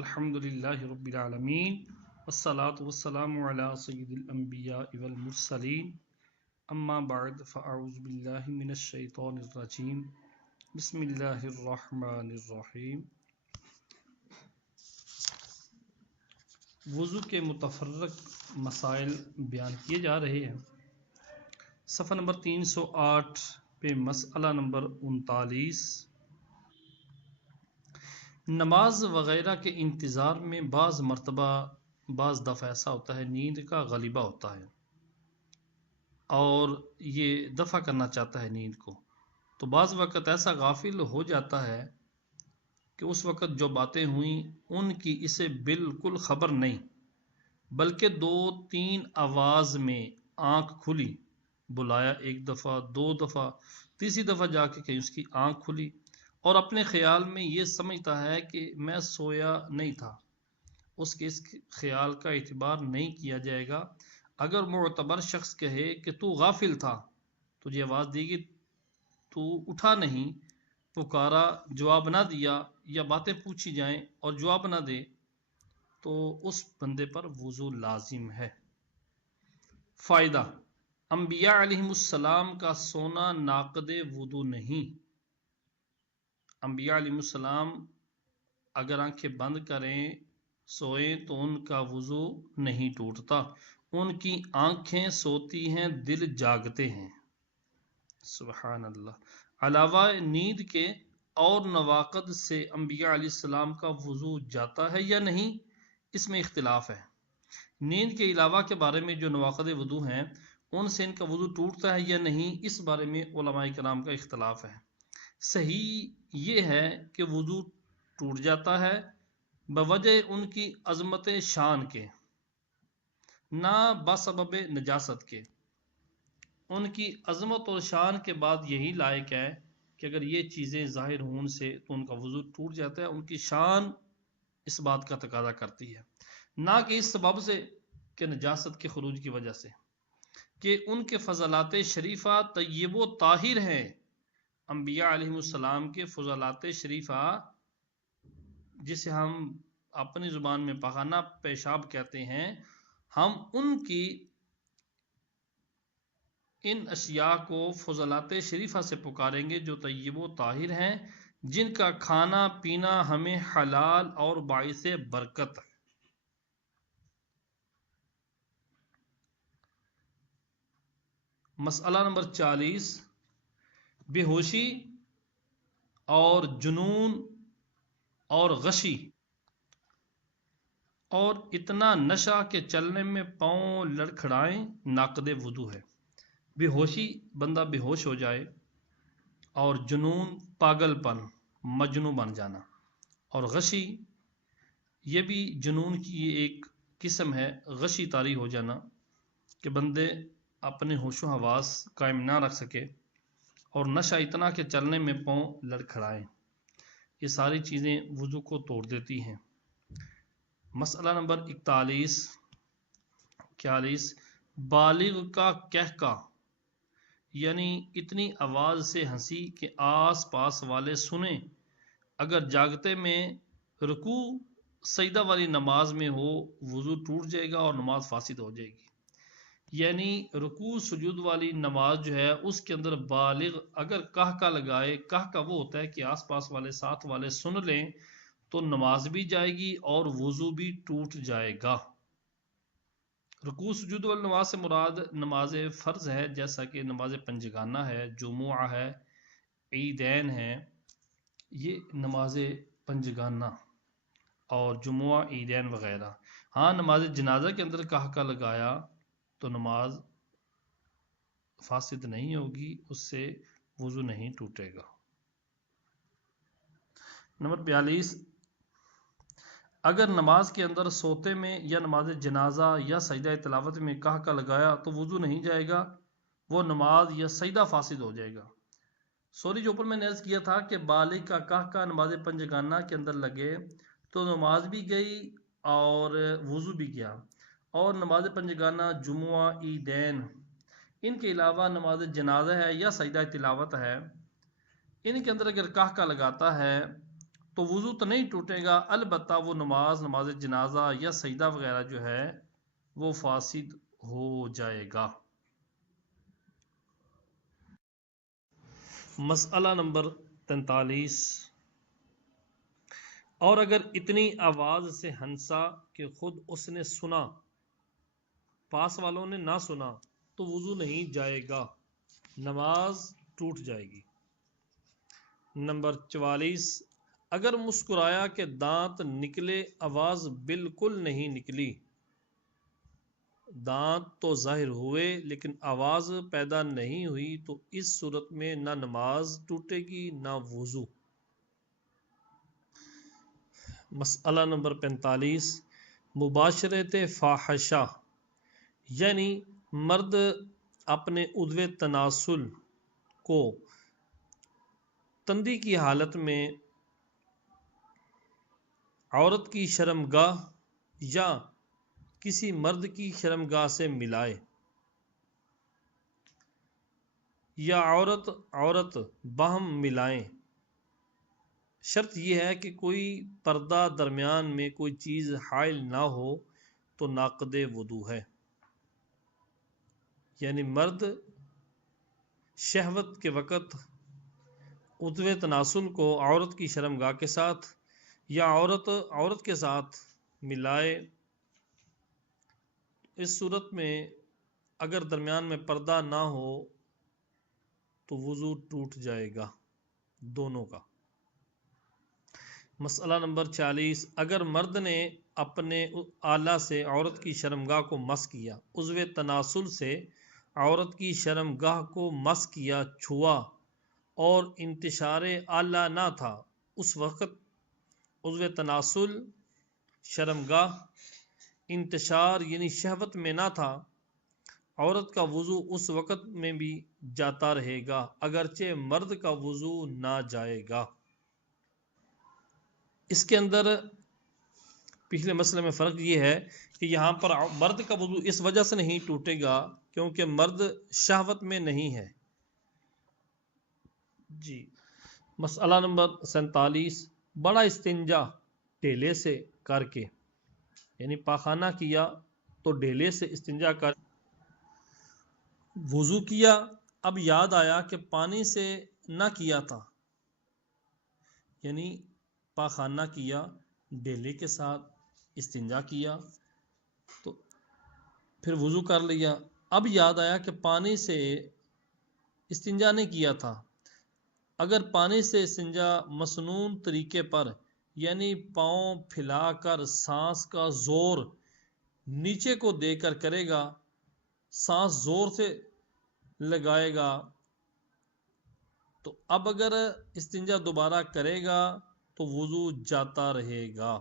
الحمدللہ رب العالمین والصلاة والسلام علی سید الانبیاء والمرسلین اما بعد فاعوذ باللہ من الشیطان الرجیم بسم اللہ الرحمن الرحیم۔ وضو کے متفرق مسائل بیان کیے جا رہے ہیں۔ صفحہ نمبر 308 پہ مسئلہ نمبر 39، نماز وغیرہ کے انتظار میں بعض مرتبہ بعض دفعہ ایسا ہوتا ہے نیند کا غلبہ ہوتا ہے اور یہ دفع کرنا چاہتا ہے نیند کو، تو بعض وقت ایسا غافل ہو جاتا ہے کہ اس وقت جو باتیں ہوئیں ان کی اسے بالکل خبر نہیں، بلکہ 2-3 آواز میں آنکھ کھلی، بلایا ایک دفعہ، 2 دفعہ، تیسری دفعہ جا کے کہیں اس کی آنکھ کھلی اور اپنے خیال میں یہ سمجھتا ہے کہ میں سویا نہیں تھا، اس کے اس خیال کا اعتبار نہیں کیا جائے گا۔ اگر معتبر شخص کہے کہ تو غافل تھا، تجھے آواز دی گئی تو اٹھا نہیں، پکارا جواب نہ دیا، یا باتیں پوچھی جائیں اور جواب نہ دے، تو اس بندے پر وضو لازم ہے۔ فائدہ: انبیاء علیہم السلام کا سونا ناقض وضو نہیں۔ انبیاء علیہ السلام اگر آنکھیں بند کریں سوئیں تو ان کا وضو نہیں ٹوٹتا، ان کی آنکھیں سوتی ہیں، دل جاگتے ہیں۔ سبحان اللہ۔ علاوہ نیند کے اور نواقض سے انبیاء علیہ السلام کا وضو جاتا ہے یا نہیں، اس میں اختلاف ہے۔ نیند کے علاوہ کے بارے میں جو نواقض وضو ہیں ان سے ان کا وضو ٹوٹتا ہے یا نہیں، اس بارے میں علماء کرام کا اختلاف ہے۔ صحیح یہ ہے کہ وضو ٹوٹ جاتا ہے بوجہ ان کی عظمت شان کے، نہ بسبب نجاست کے۔ ان کی عظمت اور شان کے بعد یہی لائق ہے کہ اگر یہ چیزیں ظاہر ہون سے تو ان کا وضو ٹوٹ جاتا ہے، ان کی شان اس بات کا تقاضا کرتی ہے، نہ کہ اس سبب سے کہ نجاست کے خروج کی وجہ سے، کہ ان کے فضلات شریفہ طیب و طاہر ہیں۔ انبیاء علیہ السلام کے فضلات شریفہ جسے ہم اپنی زبان میں پاخانہ پیشاب کہتے ہیں، ہم ان کی ان اشیاء کو فضلات شریفہ سے پکاریں گے جو طیب و طاہر ہیں، جن کا کھانا پینا ہمیں حلال اور باعث برکت ہے۔ مسئلہ نمبر 40، بے ہوشی اور جنون اور غشی اور اتنا نشہ کہ چلنے میں پاؤں لڑکھڑائیں ناقض وضو ہے۔ بے ہوشی بندہ بے ہوش ہو جائے، اور جنون پاگل پن، مجنون بن جانا، اور غشی یہ بھی جنون کی ایک قسم ہے، غشی طاری ہو جانا کہ بندے اپنے ہوش و حواس قائم نہ رکھ سکے، اور نشہ اتنا کہ چلنے میں پاؤں لڑکھڑائیں، یہ ساری چیزیں وضو کو توڑ دیتی ہیں۔ مسئلہ نمبر 41، بالغ کا کہکا، یعنی اتنی آواز سے ہنسی کہ آس پاس والے سنیں، اگر جاگتے میں رکوع سجدہ والی نماز میں ہو وضو ٹوٹ جائے گا اور نماز فاسد ہو جائے گی۔ یعنی رکوع سجود والی نماز جو ہے اس کے اندر بالغ اگر کہکا لگائے، کہکا وہ ہوتا ہے کہ آس پاس والے ساتھ والے سن لیں، تو نماز بھی جائے گی اور وضو بھی ٹوٹ جائے گا۔ رکوع سجود والی نماز سے مراد نماز فرض ہے، جیسا کہ نماز پنجگانہ ہے، جمعہ ہے، عیدین ہے، یہ نماز پنجگانہ اور جمعہ عیدین وغیرہ۔ ہاں، نماز جنازہ کے اندر کہکا لگایا تو نماز فاسد نہیں ہوگی، اس سے وضو نہیں ٹوٹے گا۔ نمبر 42، اگر نماز کے اندر سوتے میں یا نماز جنازہ یا سجدہ تلاوت میں کہکا لگایا تو وضو نہیں جائے گا، وہ نماز یا سجدہ فاسد ہو جائے گا۔ سوری، جو اوپر میں نے عرض کیا تھا کہ بالغ کا کہکا نماز پنجگانہ کے اندر لگے تو نماز بھی گئی اور وضو بھی گیا، اور نماز پنجگانہ، جمعہ، عیدین، ان کے علاوہ نماز جنازہ ہے یا سجدہ تلاوت ہے، ان کے اندر اگر کہکا لگاتا ہے تو وضو تو نہیں ٹوٹے گا، البتہ وہ نماز جنازہ یا سجدہ وغیرہ جو ہے وہ فاسد ہو جائے گا۔ مسئلہ نمبر 43، اور اگر اتنی آواز سے ہنسا کہ خود اس نے سنا، پاس والوں نے نہ سنا، تو وضو نہیں جائے گا، نماز ٹوٹ جائے گی۔ نمبر 44، اگر مسکرایا کہ دانت نکلے، آواز بالکل نہیں نکلی، دانت تو ظاہر ہوئے لیکن آواز پیدا نہیں ہوئی، تو اس صورت میں نہ نماز ٹوٹے گی نہ وضو۔ مسئلہ نمبر 45، مباشرت فاحشہ یعنی مرد اپنے عضو تناسل کو تندی کی حالت میں عورت کی شرمگاہ یا کسی مرد کی شرمگاہ سے ملائے، یا عورت باہم ملائیں، شرط یہ ہے کہ کوئی پردہ درمیان میں کوئی چیز حائل نہ ہو تو ناقض وضو ہے۔ یعنی مرد شہوت کے وقت عضو تناسل کو عورت کی شرمگاہ کے ساتھ یا عورت کے ساتھ ملائے، اس صورت میں اگر درمیان میں پردہ نہ ہو تو وضو ٹوٹ جائے گا دونوں کا۔ مسئلہ نمبر 46، اگر مرد نے اپنے آلہ سے عورت کی شرمگاہ کو مس کیا، عضو تناسل سے عورت کی شرمگاہ کو مس کیا، چھوا اور انتشار آلہ نہ تھا، اس وقت عضو تناسل شرمگاہ انتشار یعنی شہوت میں نہ تھا، عورت کا وضو اس وقت میں بھی جاتا رہے گا اگرچہ مرد کا وضو نہ جائے گا۔ اس کے اندر پچھلے مسئلے میں فرق یہ ہے کہ یہاں پر مرد کا وضو اس وجہ سے نہیں ٹوٹے گا کیونکہ مرد شہوت میں نہیں ہے۔ جی، مسئلہ نمبر 47، بڑا استنجا ڈیلے سے کر کے، یعنی پاخانہ کیا تو ڈیلے سے استنجا کر وضو کیا، اب یاد آیا کہ پانی سے نہ کیا تھا، یعنی پاخانہ کیا ڈیلے کے ساتھ استنجا کیا تو پھر وضو کر لیا، اب یاد آیا کہ پانی سے استنجا نہیں کیا تھا۔ اگر پانی سے استنجا مسنون طریقے پر یعنی پاؤں پھیلا کر سانس کا زور نیچے کو دے کر کرے گا، سانس زور سے لگائے گا، تو اب اگر استنجا دوبارہ کرے گا تو وضو جاتا رہے گا،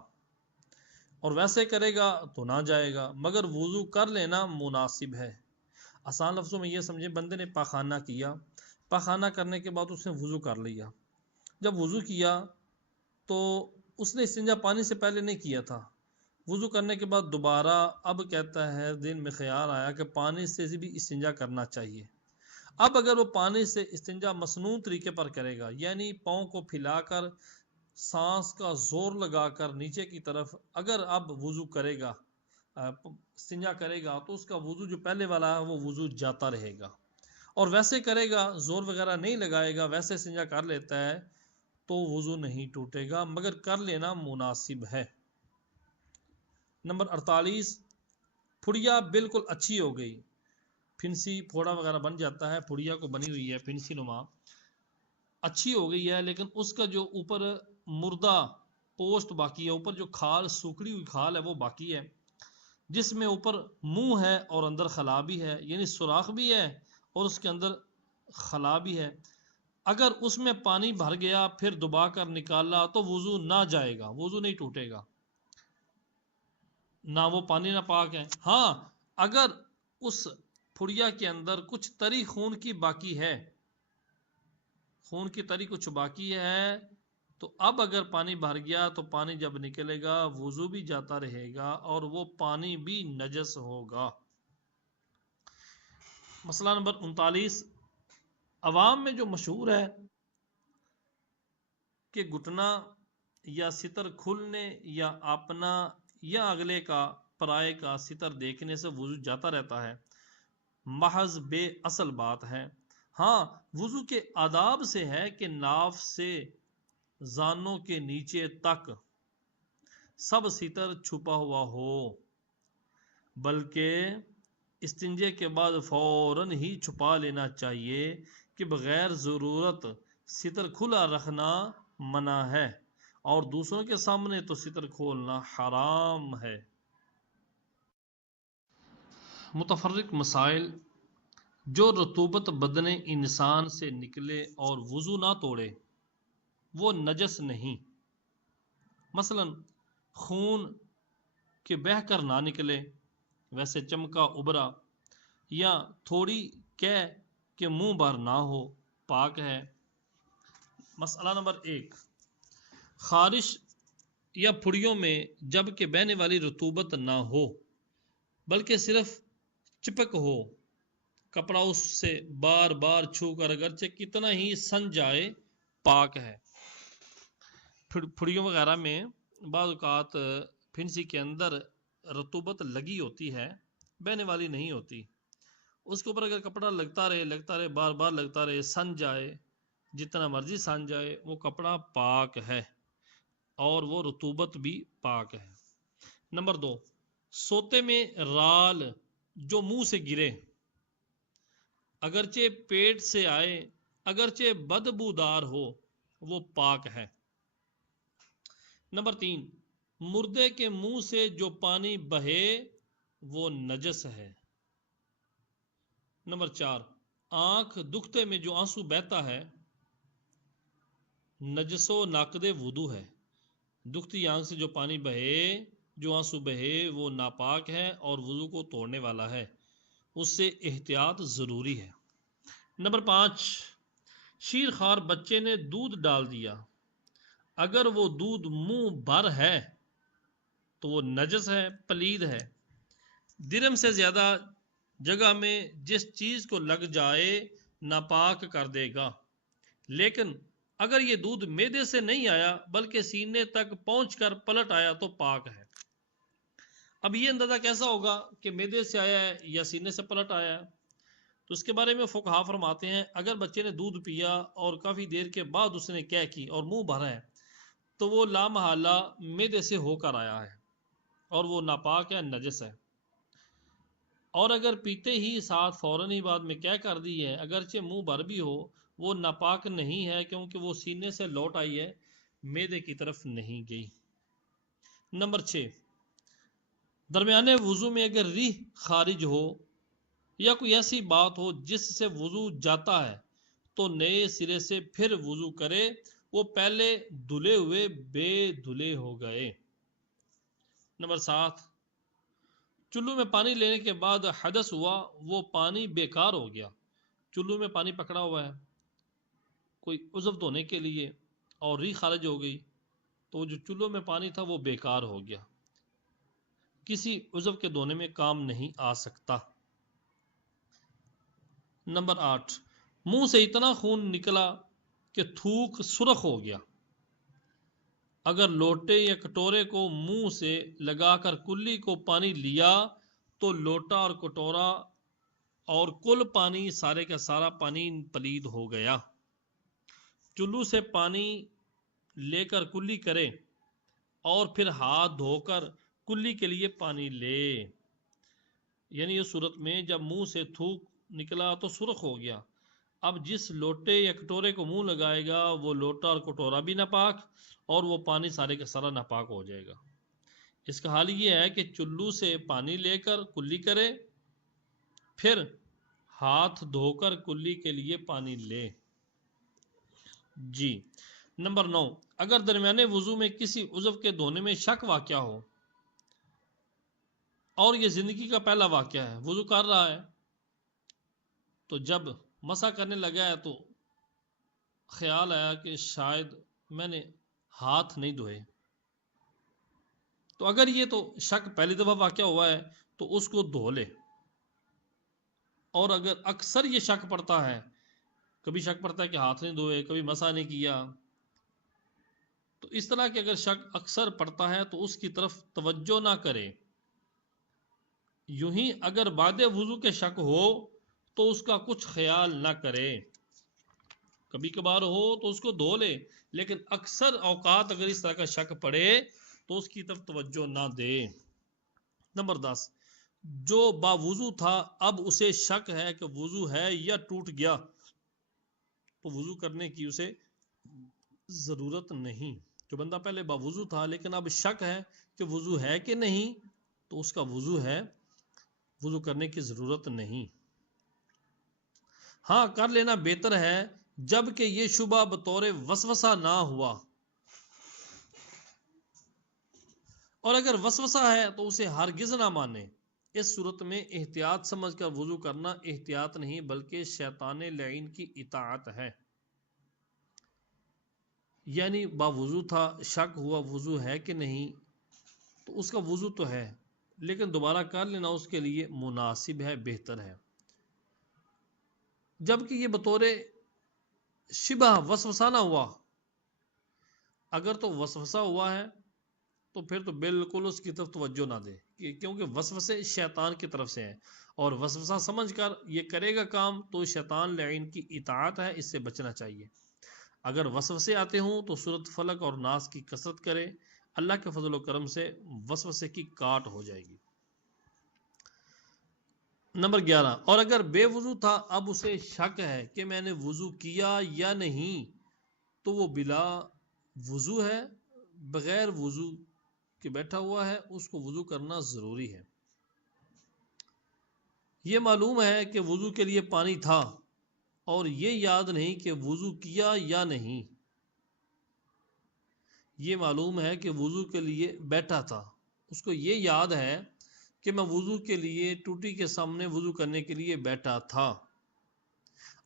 اور ویسے کرے گا تو نہ جائے گا، مگر وضو کر لینا مناسب ہے۔ آسان لفظوں میں یہ سمجھے، بندے نے پاخانہ کیا، پاخانہ کرنے کے بعد اس نے وضو کر لیا، جب وضو کیا تو اس نے استنجا پانی سے پہلے نہیں کیا تھا، وضو کرنے کے بعد دوبارہ اب کہتا ہے دل میں خیال آیا کہ پانی سے بھی استنجا کرنا چاہیے، اب اگر وہ پانی سے استنجا مسنون طریقے پر کرے گا یعنی پاؤں کو پھیلا کر سانس کا زور لگا کر نیچے کی طرف اگر اب وضو کرے گا، استنجا کرے گا، تو اس کا وضو جو پہلے والا ہے وہ وضو جاتا رہے گا، اور ویسے کرے گا زور وغیرہ نہیں لگائے گا، ویسے استنجا کر لیتا ہے تو وضو نہیں ٹوٹے گا، مگر کر لینا مناسب ہے۔ نمبر 48، پھڑیا بالکل اچھی ہو گئی، پھنسی پھوڑا وغیرہ بن جاتا ہے، پھڑیا کو بنی ہوئی ہے پھنسی نما، اچھی ہو گئی ہے لیکن اس کا جو اوپر مردہ پوسٹ باقی ہے، اوپر جو کھال سوکھڑی ہوئی کھال ہے وہ باقی ہے، جس میں اوپر منہ ہے اور اندر خلا بھی ہے، یعنی سوراخ بھی ہے اور اس کے اندر خلا بھی ہے، اگر اس میں پانی بھر گیا پھر دبا کر نکالا تو وضو نہ جائے گا، وضو نہیں ٹوٹے گا، نہ وہ پانی نہ پاک ہے۔ ہاں اگر اس پھڑیا کے اندر کچھ تری خون کی باقی ہے، خون کی تری کچھ باقی ہے، تو اب اگر پانی بھر گیا تو پانی جب نکلے گا وضو بھی جاتا رہے گا اور وہ پانی بھی نجس ہوگا۔ مسئلہ نمبر 39، عوام میں جو مشہور ہے کہ گھٹنا یا ستر کھلنے یا اپنا یا اگلے کا پرائے کا ستر دیکھنے سے وضو جاتا رہتا ہے، محض بے اصل بات ہے۔ ہاں وضو کے آداب سے ہے کہ ناف سے زانوں کے نیچے تک سب ستر چھپا ہوا ہو، بلکہ استنجے کے بعد فوراً ہی چھپا لینا چاہیے کہ بغیر ضرورت ستر کھلا رکھنا منع ہے، اور دوسروں کے سامنے تو ستر کھولنا حرام ہے۔ متفرق مسائل۔ جو رطوبت بدن انسان سے نکلے اور وضو نہ توڑے وہ نجس نہیں، مثلا خون کے بہہ کر نہ نکلے، ویسے چمکا ابرا، یا تھوڑی کہہ کہ منہ بھر نہ ہو، پاک ہے۔ مسئلہ نمبر 1، خارش یا پھڑیوں میں جب کہ بہنے والی رطوبت نہ ہو بلکہ صرف چپک ہو، کپڑا اس سے بار بار چھو کر اگرچہ کتنا ہی سن جائے پاک ہے۔ پھڑیوں وغیرہ میں بعض اوقات پھنسی کے اندر رطوبت لگی ہوتی ہے، بہنے والی نہیں ہوتی، اس کے اوپر اگر کپڑا لگتا رہے بار بار لگتا رہے، سن جائے، جتنا مرضی سن جائے، وہ کپڑا پاک ہے اور وہ رطوبت بھی پاک ہے۔ نمبر 2، سوتے میں رال جو منہ سے گرے، اگرچہ پیٹ سے آئے، اگرچہ بدبودار ہو، وہ پاک ہے۔ نمبر 3، مردے کے منہ سے جو پانی بہے وہ نجس ہے۔ نمبر 4، آنکھ دکھتے میں جو آنسو بہتا ہے نجس و ناقد وضو ہے۔ دکھتی آنکھ سے جو پانی بہے، جو آنسو بہے، وہ ناپاک ہے اور وضو کو توڑنے والا ہے، اس سے احتیاط ضروری ہے۔ نمبر 5، شیر خوار بچے نے دودھ ڈال دیا، اگر وہ دودھ منہ بھر ہے تو وہ نجس ہے، پلید ہے۔ درم سے زیادہ جگہ میں جس چیز کو لگ جائے ناپاک کر دے گا، لیکن اگر یہ دودھ معدے سے نہیں آیا بلکہ سینے تک پہنچ کر پلٹ آیا تو پاک ہے۔ اب یہ اندازہ کیسا ہوگا کہ معدے سے آیا ہے یا سینے سے پلٹ آیا ہے؟ تو اس کے بارے میں فقہا فرماتے ہیں اگر بچے نے دودھ پیا اور کافی دیر کے بعد اس نے کیا کی اور منہ بھرا ہے تو وہ لا محالہ معدے سے ہو کر آیا ہے اور وہ ناپاک ہے، نجس ہے۔ اور اگر پیتے ہی ساتھ فوراً ہی بعد میں کیا کر دی ہے، اگرچہ منہ بھر بھی ہو، وہ ناپاک نہیں ہے کیونکہ وہ سینے سے لوٹ آئی ہے، معدے کی طرف نہیں گئی۔ نمبر 6، درمیانے وضو میں اگر ریح خارج ہو یا کوئی ایسی بات ہو جس سے وضو جاتا ہے تو نئے سرے سے پھر وضو کرے، وہ پہلے دھلے ہوئے بے دھلے ہو گئے۔ نمبر 7، چلو میں پانی لینے کے بعد حدث ہوا، وہ پانی بیکار ہو گیا۔ چلو میں پانی پکڑا ہوا ہے کوئی عضو دھونے کے لیے اور ریح خارج ہو گئی تو جو چلو میں پانی تھا وہ بیکار ہو گیا، کسی عضو کے دھونے میں کام نہیں آ سکتا۔ نمبر 8، منہ سے اتنا خون نکلا کہ تھوک سرخ ہو گیا، اگر لوٹے یا کٹورے کو منہ سے لگا کر کلی کو پانی لیا تو لوٹا اور کٹورا اور کل پانی سارے کا سارا پانی پلید ہو گیا۔ چلو سے پانی لے کر کلی کرے اور پھر ہاتھ دھو کر کلی کے لیے پانی لے، یعنی اس صورت میں جب منہ سے تھوک نکلا تو سرخ ہو گیا، اب جس لوٹے یا کٹورے کو منہ لگائے گا وہ لوٹا اور کٹورا بھی ناپاک اور وہ پانی سارے کا سارا ناپاک ہو جائے گا۔ اس کا حال یہ ہے کہ چلو سے پانی لے کر کلی کرے، پھر ہاتھ دھو کر کلی کے لیے پانی لے۔ جی۔ نمبر 9، اگر درمیانے وضو میں کسی عضو کے دھونے میں شک واقع ہو اور یہ زندگی کا پہلا واقعہ ہے، وضو کر رہا ہے تو جب مسح کرنے لگا ہے تو خیال آیا کہ شاید میں نے ہاتھ نہیں دھوئے، تو اگر یہ تو شک پہلی دفعہ واقع ہوا ہے تو اس کو دھو لے، اور اگر اکثر یہ شک پڑتا ہے، کبھی شک پڑتا ہے کہ ہاتھ نہیں دھوئے، کبھی مسح نہیں کیا، تو اس طرح کہ اگر شک اکثر پڑتا ہے تو اس کی طرف توجہ نہ کرے. یوں ہی اگر بعد وضو کے شک ہو تو اس کا کچھ خیال نہ کرے. کبھی کبھار ہو تو اس کو دھو لے، لیکن اکثر اوقات اگر اس طرح کا شک پڑے تو اس کی طرف توجہ نہ دے. نمبر 10، جو باوضو تھا اب اسے شک ہے کہ وضو ہے یا ٹوٹ گیا تو وضو کرنے کی اسے ضرورت نہیں. جو بندہ پہلے باوضو تھا لیکن اب شک ہے کہ وضو ہے کہ نہیں تو اس کا وضو ہے، وضو کرنے کی ضرورت نہیں. ہاں کر لینا بہتر ہے جب کہ یہ شبہ بطور وسوسہ نہ ہوا، اور اگر وسوسہ ہے تو اسے ہرگز نہ مانے. اس صورت میں احتیاط سمجھ کر وضو کرنا احتیاط نہیں بلکہ شیطان لعین کی اطاعت ہے. یعنی باوضو تھا، شک ہوا وضو ہے کہ نہیں تو اس کا وضو تو ہے لیکن دوبارہ کر لینا اس کے لیے مناسب ہے، بہتر ہے. جبکہ یہ بطور شبہ وسوسہ نہ ہوا. اگر تو وسوسہ ہوا ہے تو پھر تو بالکل اس کی طرف توجہ نہ دے، کیونکہ وسوسے شیطان کی طرف سے ہیں اور وسوسہ سمجھ کر یہ کرے گا کام تو شیطان لعین کی اطاعت ہے، اس سے بچنا چاہیے. اگر وسوسے آتے ہوں تو سورۃ فلق اور ناس کی کثرت کرے، اللہ کے فضل و کرم سے وسوسے کی کاٹ ہو جائے گی. نمبر 11، اور اگر بے وضو تھا اب اسے شک ہے کہ میں نے وضو کیا یا نہیں تو وہ بلا وضو ہے، بغیر وضو کے بیٹھا ہوا ہے، اس کو وضو کرنا ضروری ہے. یہ معلوم ہے کہ وضو کے لیے پانی تھا اور یہ یاد نہیں کہ وضو کیا یا نہیں. یہ معلوم ہے کہ وضو کے لیے بیٹھا تھا، اس کو یہ یاد ہے کہ میں وضو کے لیے ٹوٹی کے سامنے وضو کرنے کے لیے بیٹھا تھا.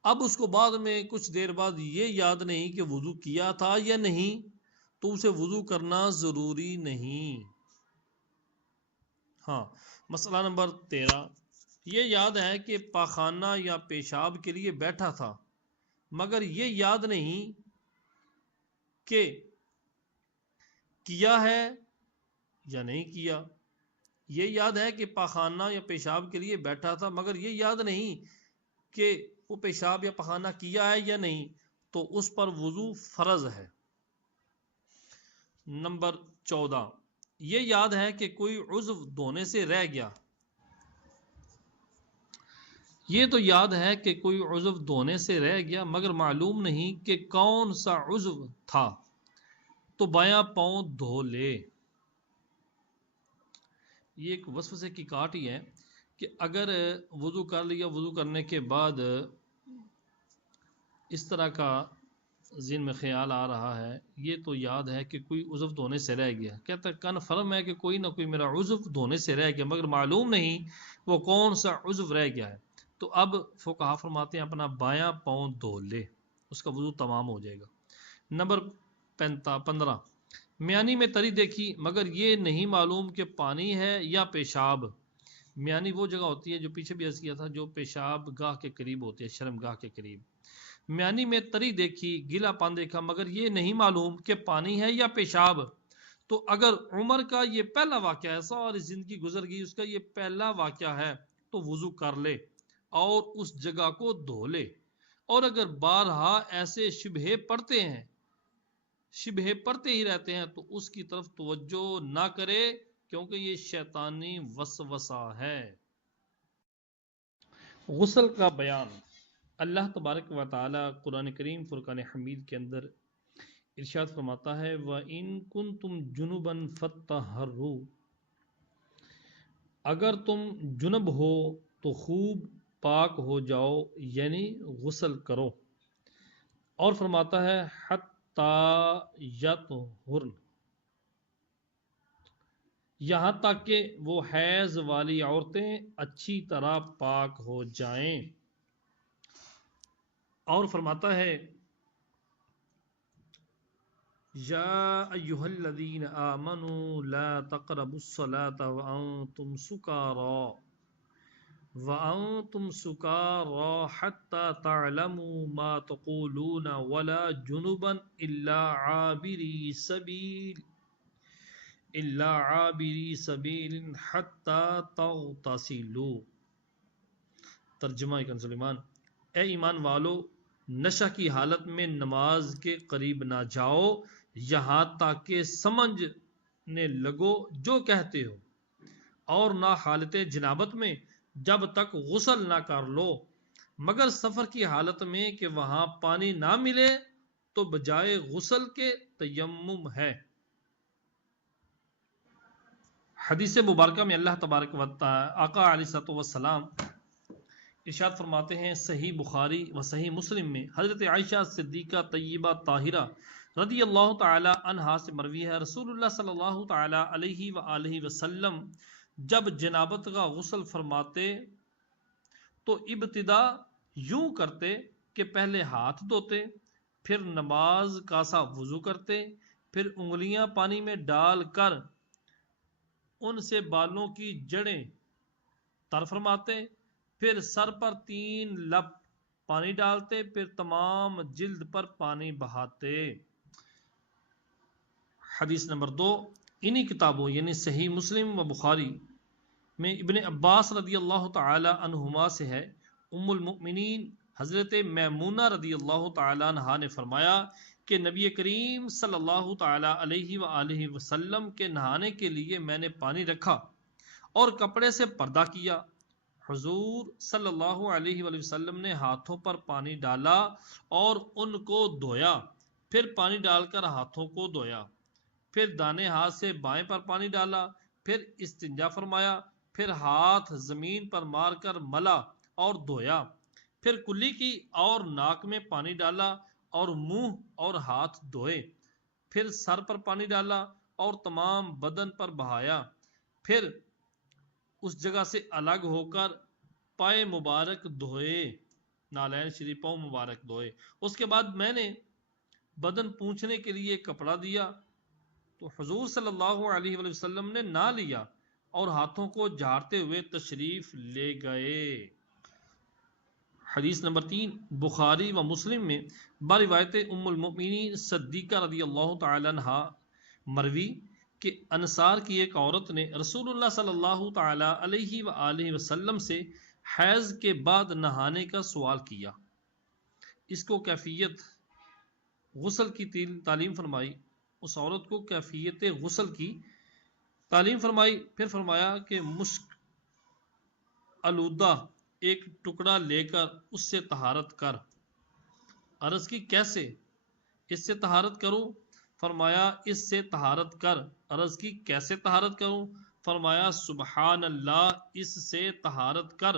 اب اس کو بعد میں کچھ دیر بعد یہ یاد نہیں کہ وضو کیا تھا یا نہیں تو اسے وضو کرنا ضروری نہیں. ہاں مسئلہ نمبر 13، یہ یاد ہے کہ پاخانہ یا پیشاب کے لیے بیٹھا تھا مگر یہ یاد نہیں کہ کیا ہے یا نہیں کیا. یہ یاد ہے کہ پاخانہ یا پیشاب کے لیے بیٹھا تھا مگر یہ یاد نہیں کہ وہ پیشاب یا پخانہ کیا ہے یا نہیں تو اس پر وضو فرض ہے. نمبر 14، یہ یاد ہے کہ کوئی عضو دھونے سے رہ گیا. یہ تو یاد ہے کہ کوئی عضو دھونے سے رہ گیا مگر معلوم نہیں کہ کون سا عضو تھا تو بایاں پاؤں دھو لے. یہ ایک وسوسے کی کاٹ ہی ہے کہ اگر وضو کر لیا، وضو کرنے کے بعد اس طرح کا ذہن میں خیال آ رہا ہے، یہ تو یاد ہے کہ کوئی عضو دھونے سے رہ گیا. کہتا ہے کنفرم ہے کہ کوئی نہ کوئی میرا عضو دھونے سے رہ گیا مگر معلوم نہیں وہ کون سا عضو رہ گیا ہے. تو اب فقہا فرماتے ہیں اپنا بایاں پاؤں دھو لے، اس کا وضو تمام ہو جائے گا. نمبر 15، میانی میں تری دیکھی مگر یہ نہیں معلوم کہ پانی ہے یا پیشاب. میانی وہ جگہ ہوتی ہے جو پیچھے بھی عرض کیا تھا، جو پیشاب گاہ کے قریب ہوتی ہے، شرم گاہ کے قریب. میانی میں تری دیکھی، گیلا پان دیکھا مگر یہ نہیں معلوم کہ پانی ہے یا پیشاب. تو اگر عمر کا یہ پہلا واقعہ ہے، ساری زندگی گزر گئی، اس کا یہ پہلا واقعہ ہے تو وضو کر لے اور اس جگہ کو دھو لے. اور اگر بارہا ایسے شبہ پڑھتے ہی رہتے ہیں تو اس کی طرف توجہ نہ کرے کیونکہ یہ شیطانی وسوسہ ہے. غسل کا بیان. اللہ تبارک و تعالی قرآن کریم فرقان حمید کے اندر ارشاد فرماتا ہے وَإِن كُنتُمْ جُنُبًا فَطَّهَّرُوا، اگر تم جنب ہو تو خوب پاک ہو جاؤ یعنی غسل کرو. اور فرماتا ہے حَتَّى يَطْهُرْنَ، یہاں تک کہ وہ حیض والی عورتیں اچھی طرح پاک ہو جائیں. اور فرماتا ہے یا ایھا الذین آمنوا لا تقربوا الصلاة وانتم سکارى، وَأَنْتُمْ سُكَارَى حَتَّى تَعْلَمُوا مَا تَقُولُونَ وَلَا جُنُبًا إِلَّا عَابِرِي سَبِيلٍ حَتَّى تَغْتَسِلُوا۔ ترجمہ کنز ایمان: اے ایمان والو، نشہ کی حالت میں نماز کے قریب نہ جاؤ یہاں تک کہ سمجھنے لگو جو کہتے ہو، اور نہ حالت جنابت میں جب تک غسل نہ کر لو، مگر سفر کی حالت میں کہ وہاں پانی نہ ملے تو بجائے غسل کے تیمم ہے۔ حدیث مبارکہ میں اللہ تبارک و تعالی آقا علیہ الصلوۃ والسلام ارشاد فرماتے ہیں، صحیح بخاری و صحیح مسلم میں حضرت عائشہ صدیقہ طیبہ طاہرہ رضی اللہ تعالی عنہا سے مروی ہے، رسول اللہ صلی اللہ تعالی علیہ وآلہ وسلم جب جنابت کا غسل فرماتے تو ابتدا یوں کرتے کہ پہلے ہاتھ دھوتے، پھر نماز کا سا وضو کرتے، پھر انگلیاں پانی میں ڈال کر ان سے بالوں کی جڑیں تر فرماتے، پھر سر پر 3 لپ پانی ڈالتے، پھر تمام جلد پر پانی بہاتے۔ حدیث نمبر 2 انہی کتابوں یعنی صحیح مسلم و بخاری میں ابن عباس رضی اللہ تعالی عنہما سے ہے، ام المؤمنین حضرت میمونہ رضی اللہ تعالی عنہا نے فرمایا کہ نبی کریم صلی اللہ تعالی علیہ وآلہ وسلم کے نہانے کے لیے میں نے پانی رکھا اور کپڑے سے پردہ کیا۔ حضور صلی اللہ علیہ وآلہ وسلم نے ہاتھوں پر پانی ڈالا اور ان کو دھویا، پھر پانی ڈال کر ہاتھوں کو دھویا، پھر دانے ہاتھ سے بائیں پر پانی ڈالا، پھر استنجا فرمایا، پھر ہاتھ زمین پر مار کر ملا اور دھویا، پھر کلی کی اور ناک میں پانی ڈالا اور منہ اور ہاتھ دھوئے، پھر سر پر پانی ڈالا اور تمام بدن پر بہایا، پھر اس جگہ سے الگ ہو کر پائے مبارک دھوئے، نالین شریف پاؤں مبارک دھوئے۔ اس کے بعد میں نے بدن پونچھنے کے لیے کپڑا دیا تو حضور صلی اللہ علیہ وآلہ وسلم نے نہ لیا اور ہاتھوں کو جھاڑتے ہوئے تشریف لے گئے۔ حدیث نمبر 3 بخاری و مسلم میں بروایت ام المؤمنین صدیقہ رضی اللہ تعالی عنہا مروی کہ انصار کی ایک عورت نے رسول اللہ صلی اللہ تعالی علیہ وآلہ وسلم سے حیض کے بعد نہانے کا سوال کیا، اس کو کیفیت غسل کی تعلیم فرمائی، اس عورت کو کیفیت غسل کی تعلیم فرمائی، پھر فرمایا کہ مشک آلودہ ایک ٹکڑا لے کر اس سے طہارت کر۔ عرض کی کیسے؟ اس سے طہارت کروں؟ فرمایا اس سے طہارت کر۔ عرض کی کیسے طہارت کروں؟ فرمایا سبحان اللہ، اس سے طہارت کر۔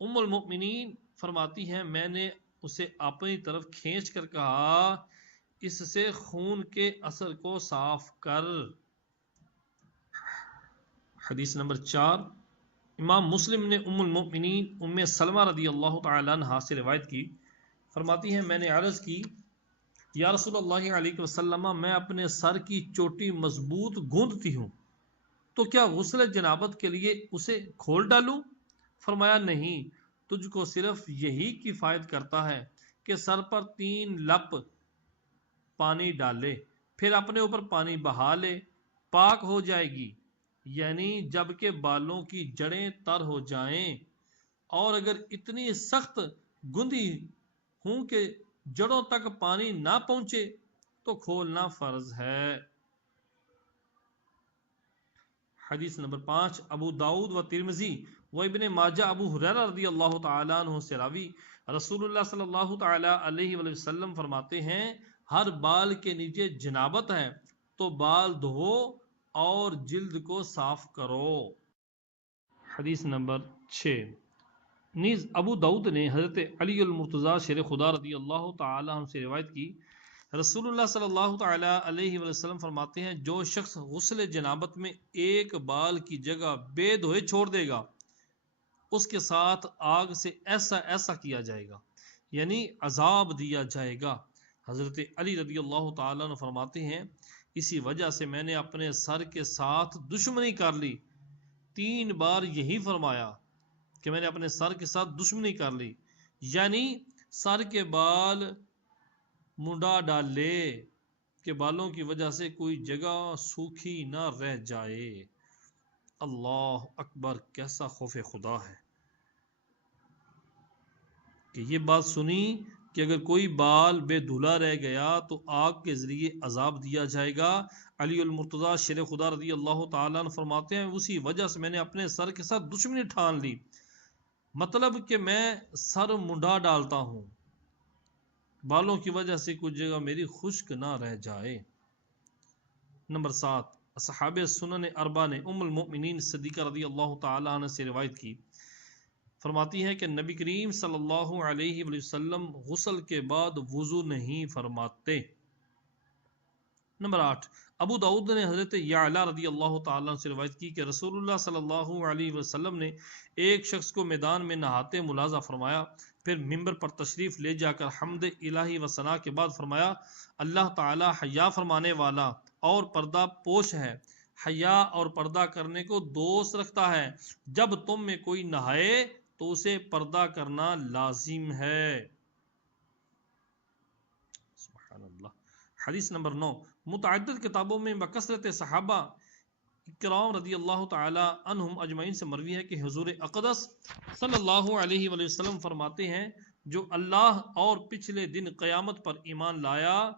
ام المؤمنین فرماتی ہیں میں نے اسے اپنی طرف کھینچ کر کہا اس سے خون کے اثر کو صاف کر۔ حدیث نمبر 4 امام مسلم نے ام المؤمنین ام سلمہ رضی اللہ تعالی عنہا سے روایت کی، فرماتی ہیں میں نے عرض کی یا رسول اللہ علیہ وسلم، میں اپنے سر کی چوٹی مضبوط گوندتی ہوں تو کیا غسل جنابت کے لیے اسے کھول ڈالوں؟ فرمایا نہیں، تجھ کو صرف یہی کفایت کرتا ہے کہ سر پر 3 لپ پانی ڈالے، پھر اپنے اوپر پانی بہا لے، پاک ہو جائے گی، یعنی جب کہ بالوں کی جڑیں تر ہو جائیں، اور اگر اتنی سخت گندی ہوں کہ جڑوں تک پانی نہ پہنچے تو کھولنا فرض ہے۔ حدیث نمبر 5 ابو داؤد و ترمذی و ابن ماجہ ابو ہریرہ رضی اللہ تعالی عنہ سے راوی رسول اللہ صلی اللہ تعالی علیہ وآلہ وسلم فرماتے ہیں ہر بال کے نیچے جنابت ہے تو بال دھو اور جلد کو صاف کرو۔ حدیث نمبر 6 نیز ابو داؤد نے حضرت علی المرتضی شیر خدا رضی اللہ تعالی عنہ سے روایت کی، رسول اللہ صلی اللہ تعالی علیہ وسلم فرماتے ہیں جو شخص غسل جنابت میں ایک بال کی جگہ بے دھوئے چھوڑ دے گا اس کے ساتھ آگ سے ایسا ایسا کیا جائے گا، یعنی عذاب دیا جائے گا۔ حضرت علی رضی اللہ تعالیٰ عنہ فرماتے ہیں اسی وجہ سے میں نے اپنے سر کے ساتھ دشمنی کر لی، 3 بار یہی فرمایا کہ میں نے اپنے سر کے ساتھ دشمنی کر لی، یعنی سر کے بال منڈا ڈالے کہ بالوں کی وجہ سے کوئی جگہ سوکھی نہ رہ جائے۔ اللہ اکبر، کیسا خوف خدا ہے کہ یہ بات سنی کہ اگر کوئی بال بے دھلا رہ گیا تو آگ کے ذریعے عذاب دیا جائے گا۔ علی المرتضیٰ شیر خدا رضی اللہ تعالیٰ عنہ فرماتے ہیں اسی وجہ سے میں نے اپنے سر کے ساتھ دشمنی ٹھان لی، مطلب کہ میں سر منڈا ڈالتا ہوں بالوں کی وجہ سے کچھ جگہ میری خشک نہ رہ جائے۔ نمبر 7، اصحاب سنن اربعہ نے ام المؤمنین صدیقہ رضی اللہ تعالی عنہ سے روایت کی، فرماتی ہے کہ نبی کریم صلی اللہ علیہ وآلہ وسلم غسل کے بعد وضو نہیں فرماتے۔ نمبر 8، ابو داؤد نے حضرت یعلا رضی اللہ تعالیٰ عنہ سے روایت کی کہ رسول اللہ صلی اللہ علیہ وسلم نے ایک شخص کو میدان میں نہاتے ملاحظہ فرمایا، پھر ممبر پر تشریف لے جا کر حمد الہی و ثنا کے بعد فرمایا، اللہ تعالی حیا فرمانے والا اور پردہ پوش ہے، حیا اور پردہ کرنے کو دوست رکھتا ہے، جب تم میں کوئی نہائے تو اسے پردہ کرنا لازم ہے۔ سبحان اللہ۔ حدیث نمبر 9، متعدد کتابوں میں بکثرت صحابہ کرام رضی اللہ تعالی عنہم اجمعین سے مروی ہے کہ حضور اقدس صلی اللہ علیہ وآلہ وسلم فرماتے ہیں، جو اللہ اور پچھلے دن قیامت پر ایمان لایا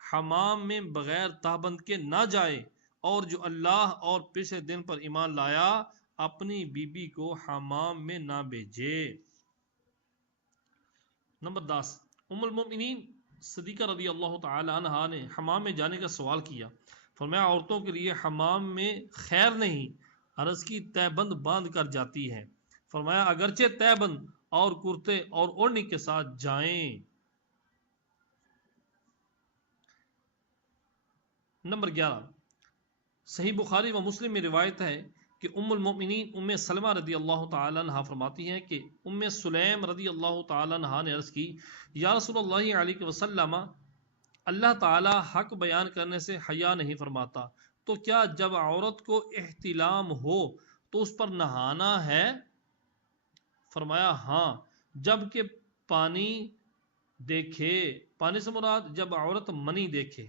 حمام میں بغیر تہبند کے نہ جائے، اور جو اللہ اور پچھلے دن پر ایمان لایا اپنی بیوی کو حمام میں نہ بھیجے۔ نمبر 10، ام المؤمنین صدیقہ رضی اللہ تعالی عنہا نے حمام میں جانے کا سوال کیا، فرمایا عورتوں کے لیے حمام میں خیر نہیں، عرض کی تہ بند باندھ کر جاتی ہے، فرمایا اگرچہ تہ بند اور کرتے اور اوڑھنی کے ساتھ جائیں۔ نمبر 11، صحیح بخاری و مسلم میں روایت ہے کہ ام المؤمنین ام سلمہ رضی اللہ تعالی عنہ فرماتی ہیں کہ ام سلیم رضی اللہ تعالی عنہ نے عرض کی، یا رسول اللہ علیہ وسلم، اللہ تعالی حق بیان کرنے سے حیا نہیں فرماتا، تو کیا جب عورت کو احتلام ہو تو اس پر نہانا ہے؟ فرمایا ہاں، جب کہ پانی دیکھے، پانی سے مراد جب عورت منی دیکھے۔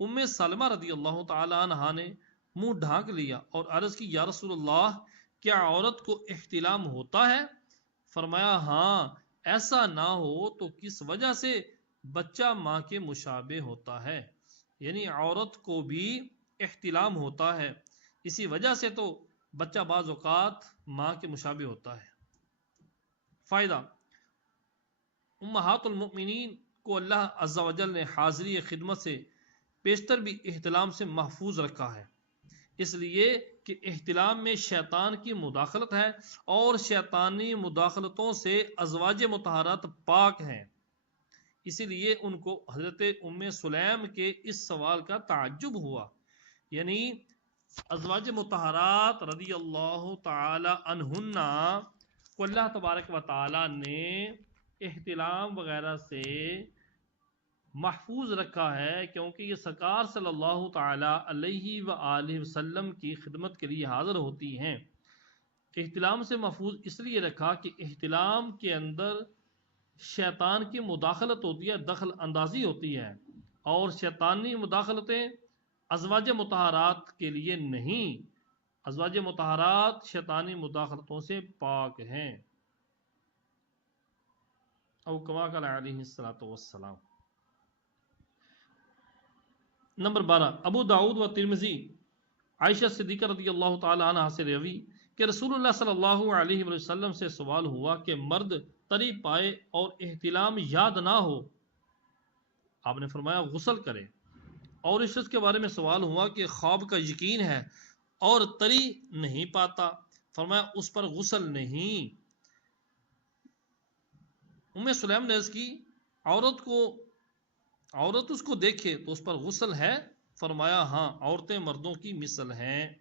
ام سلمہ رضی اللہ تعالی عنہ نے منہ ڈھانک لیا اور عرض کی، یا رسول اللہ، کیا عورت کو احتلام ہوتا ہے؟ فرمایا ہاں، ایسا نہ ہو تو کس وجہ سے بچہ ماں کے مشابہ ہوتا ہے، یعنی عورت کو بھی احتلام ہوتا ہے، اسی وجہ سے تو بچہ بعض اوقات ماں کے مشابہ ہوتا ہے۔ فائدہ، امہات المؤمنین کو اللہ عز و جل نے حاضری خدمت سے بیشتر بھی احتلام سے محفوظ رکھا ہے، اس لیے کہ احتلام میں شیطان کی مداخلت ہے اور شیطانی مداخلتوں سے ازواج مطہرات پاک ہیں، اسی لیے ان کو حضرت ام سلیم کے اس سوال کا تعجب ہوا، یعنی ازواج مطہرات رضی اللہ تعالی عنہن کو اللہ تبارک و تعالی نے احتلام وغیرہ سے محفوظ رکھا ہے، کیونکہ یہ سرکار صلی اللہ تعالی علیہ وآلہ وسلم کی خدمت کے لیے حاضر ہوتی ہیں۔ احتلام سے محفوظ اس لیے رکھا کہ احتلام کے اندر شیطان کی مداخلت ہوتی ہے، دخل اندازی ہوتی ہے، اور شیطانی مداخلتیں ازواج مطہرات کے لیے نہیں، ازواج مطہرات شیطانی مداخلتوں سے پاک ہیں، او کما قال علیہ الصلوۃ والسلام۔ نمبر 12، ابو داؤد و ترمذی عائشہ صدیقہ رضی اللہ تعالی عنہ سے روی کہ رسول اللہ صلی اللہ علیہ وسلم سے سوال ہوا کہ مرد تری پائے اور احتلام یاد نہ ہو، آپ نے فرمایا غسل کرے، اور اس شخص کے بارے میں سوال ہوا کہ خواب کا یقین ہے اور تری نہیں پاتا، فرمایا اس پر غسل نہیں۔ ام سلیم نے عرض کی، عورت اس کو دیکھے تو اس پر غسل ہے؟ فرمایا ہاں، عورتیں مردوں کی مثل ہیں۔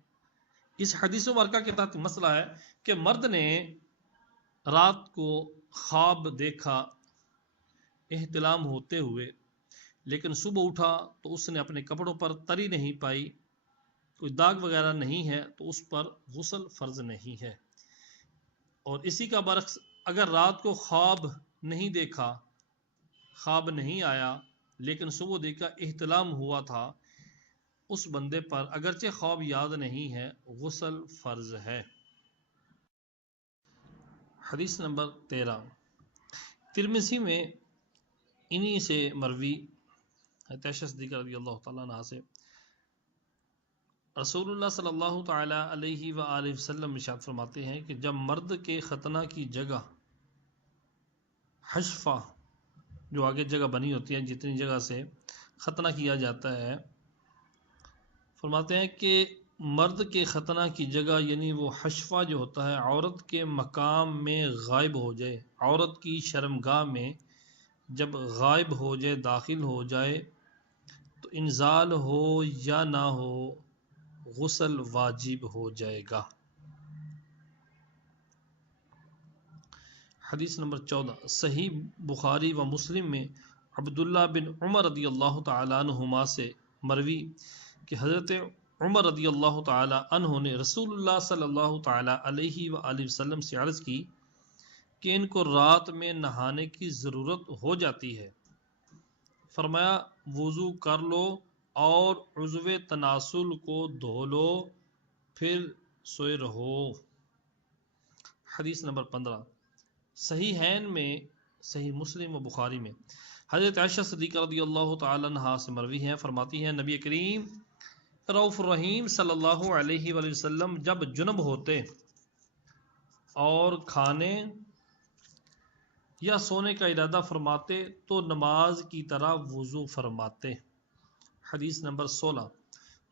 اس حدیث مبارکہ کے تحت مسئلہ ہے کہ مرد نے رات کو خواب دیکھا احتلام ہوتے ہوئے، لیکن صبح اٹھا تو اس نے اپنے کپڑوں پر تری نہیں پائی، کوئی داغ وغیرہ نہیں ہے، تو اس پر غسل فرض نہیں ہے، اور اسی کا برعکس اگر رات کو خواب نہیں دیکھا، خواب نہیں آیا لیکن صبح دیکھا احتلام ہوا تھا، اس بندے پر اگرچہ خواب یاد نہیں ہے غسل فرض ہے۔ حدیث نمبر 13 ترمذی میں انہی سے مروی عائشہ صدیقہ رضی اللہ تعالیٰ عنہ سے رسول اللہ صلی اللہ تعالی علیہ وآلہ وسلم ارشاد فرماتے ہیں کہ جب مرد کے ختنہ کی جگہ حشفہ، جو آگے جگہ بنی ہوتی ہے جتنی جگہ سے ختنہ کیا جاتا ہے، فرماتے ہیں کہ مرد کے ختنہ کی جگہ یعنی وہ حشفہ جو ہوتا ہے عورت کے مقام میں غائب ہو جائے، عورت کی شرمگاہ میں جب غائب ہو جائے، داخل ہو جائے، تو انزال ہو یا نہ ہو غسل واجب ہو جائے گا۔ حدیث نمبر 14 صحیح بخاری و مسلم میں عبداللہ بن عمر رضی اللہ تعالیٰ عنہما سے مروی کہ حضرت عمر رضی اللہ تعالیٰ عنہ نے رسول اللہ صلی اللہ تعالیٰ علیہ وآلہ وسلم سے عرض کی کہ ان کو رات میں نہانے کی ضرورت ہو جاتی ہے، فرمایا وضو کر لو اور عضو تناسل کو دھو لو پھر سوئے رہو۔ حدیث نمبر 15 صحیحین میں صحیح مسلم و بخاری میں حضرت عائشہ صدیقہ رضی اللہ تعالی عنہا سے مروی ہے، فرماتی ہیں نبی کریم رؤوف الرحیم صلی اللہ علیہ وآلہ وسلم جب جنب ہوتے اور کھانے یا سونے کا ارادہ فرماتے تو نماز کی طرح وضو فرماتے۔ حدیث نمبر 16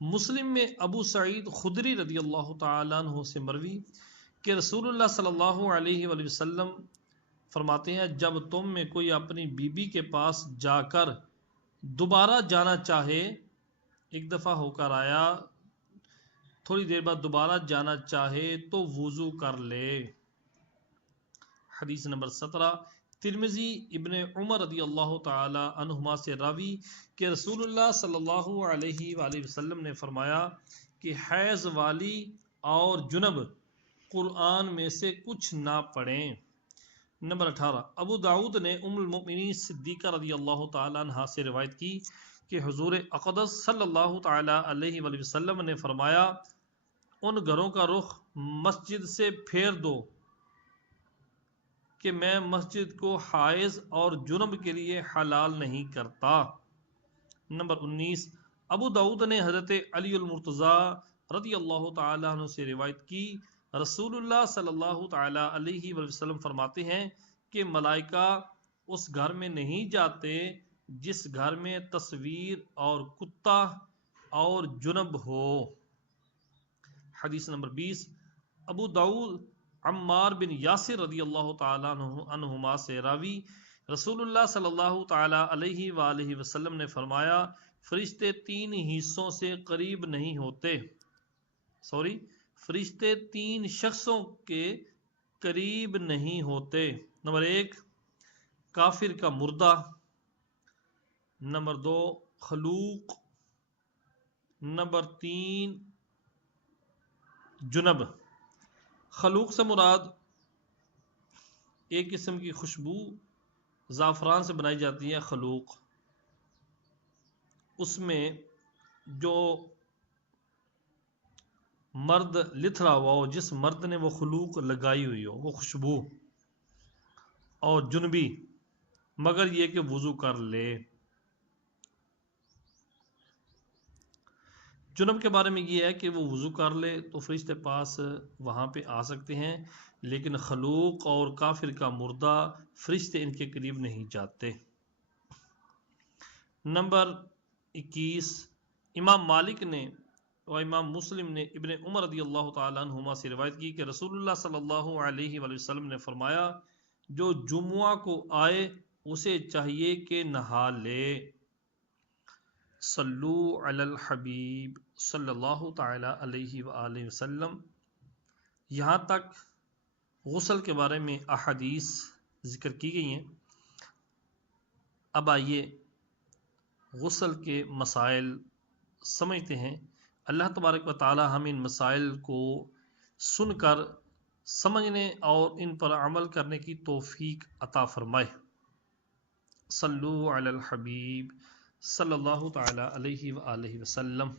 مسلم میں ابو سعید خدری رضی اللہ تعالیٰ عنہ سے مروی کہ رسول اللہ صلی اللہ علیہ وآلہ وسلم فرماتے ہیں جب تم میں کوئی اپنی بیوی کے پاس جا کر دوبارہ جانا چاہے، ایک دفعہ ہو کر آیا، تھوڑی دیر بعد دوبارہ جانا چاہے تو وضو کر لے۔ حدیث نمبر 17 ترمذی ابن عمر رضی اللہ تعالی عنہما سے راوی کہ رسول اللہ صلی اللہ علیہ وآلہ وسلم نے فرمایا کہ حیض والی اور جنب قرآن میں سے کچھ نہ پڑھیں۔ نمبر 18 ابو داؤد نے ام المؤمنین صدیقہ رضی اللہ تعالی عنہا سے روایت کی کہ حضور اقدس صلی اللہ تعالی علیہ وآلہ وسلم نے فرمایا ان گھروں کا رخ مسجد سے پھیر دو کہ میں مسجد کو حائض اور جنب کے لیے حلال نہیں کرتا۔ نمبر 19 ابو داؤد نے حضرت علی المرتضیٰ رضی اللہ تعالی عنہ سے روایت کی رسول اللہ صلی اللہ تعالی علیہ وسلم فرماتے ہیں کہ ملائکہ اس گھر میں نہیں جاتے جس گھر میں تصویر اور کتا اور جنب ہو۔ حدیث نمبر 20 ابو داؤد عمار بن یاسر رضی اللہ تعالیٰ عنہما سے راوی رسول اللہ صلی اللہ تعالی علیہ وآلہ وسلم نے فرمایا فرشتے 3 حصوں سے قریب نہیں ہوتے، فرشتے 3 شخصوں کے قریب نہیں ہوتے۔ نمبر 1 کافر کا مردہ، نمبر 2 خلوق، نمبر 3 جنب۔ خلوق سے مراد ایک قسم کی خوشبو زعفران سے بنائی جاتی ہے خلوق، اس میں جو مرد لتھڑا ہوا ہو، جس مرد نے وہ خلوق لگائی ہوئی ہو وہ خوشبو، اور جنبی مگر یہ کہ وضو کر لے۔ جنب کے بارے میں یہ ہے کہ وہ وضو کر لے تو فرشتے پاس وہاں پہ آ سکتے ہیں، لیکن خلوق اور کافر کا مردہ فرشتے ان کے قریب نہیں جاتے۔ نمبر 21 امام مالک نے اور امام مسلم نے ابن عمر رضی اللہ تعالیٰ عنہما سے روایت کی کہ رسول اللہ صلی اللہ علیہ وآلہ وسلم نے فرمایا جو جمعہ کو آئے اسے چاہیے کہ نہا لے۔ صلو علی الحبیب صلی اللہ تعالی علیہ وآلہ وسلم۔ یہاں تک غسل کے بارے میں احادیث ذکر کی گئی ہیں۔ اب آئیے غسل کے مسائل سمجھتے ہیں۔ اللہ تبارک و تعالی ہم ان مسائل کو سن کر سمجھنے اور ان پر عمل کرنے کی توفیق عطا فرمائے۔ صلو علی الحبیب صلی اللہ تعالی علیہ وآلہ وسلم۔